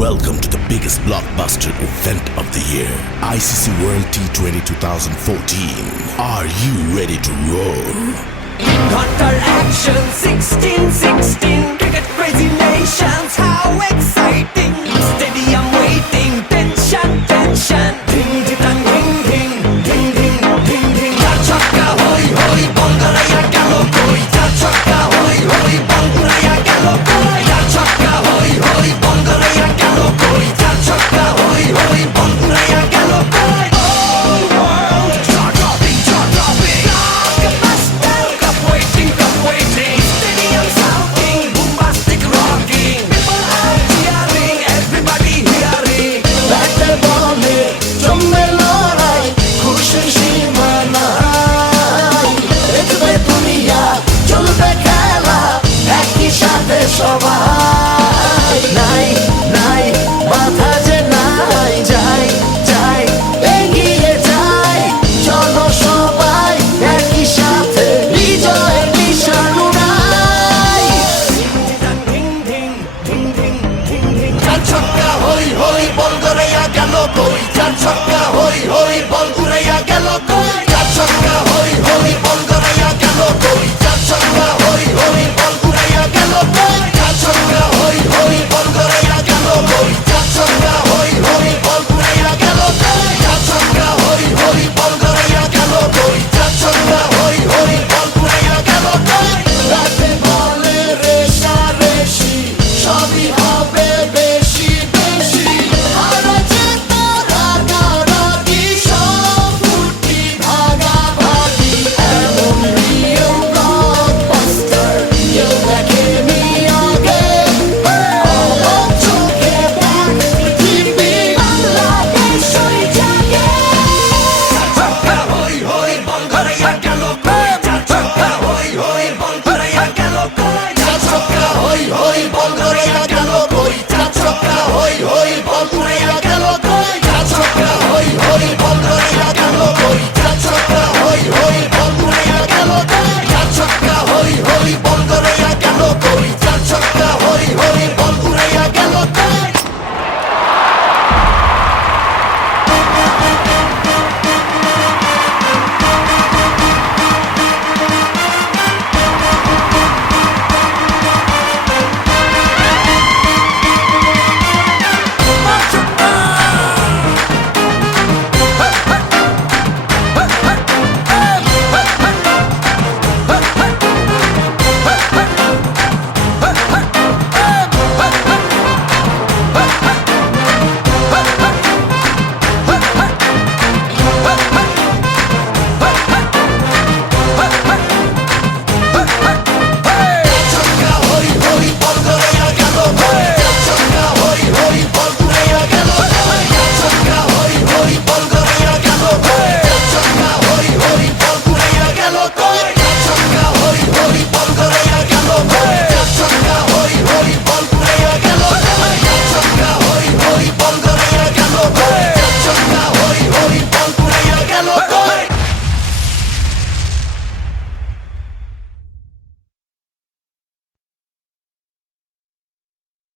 Welcome to the biggest blockbuster event of the year, ICC World T20 2014. Are you ready to roar? Hunter action 16-16 cricket crazy nations, how exciting! Stadium waiting, tension, tension. Ding ding dang, ding ding ding ding ding ding. Cha chakka hoi hoi, Bangalaya gelo koi. Cha chakka hoi hoi, Bangalaya gelo koi. Cha chakka hoi hoi, Bangalaya gelo koi. Cha chakka hoi hoi, Bangalaya gelo koi. All world jaw dropping, jaw dropping. Blockbuster, cup waiting, cup waiting. Stadium shouting, bombastic rocking. People are cheering, everybody hearing. ব্যাটে বলে জমবে লড়াই, খুশির সীমা নাই। দেখবে দুনিয়া, চলবে খেলা, একই সাথে সবাই। নাই নাই বাধা যে নাই, যাই যাই এগিয়ে যাই। চলো সবাই একই সাথে বিজয়ের নিশান উড়াই। Ding ding ding ding ding ding. চার ছক্কা হই হই, বল গড়াইয়া গেল কই। চার ছক্কা হই হই, বল উড়াইয়া গেল কই। চার ছক্কা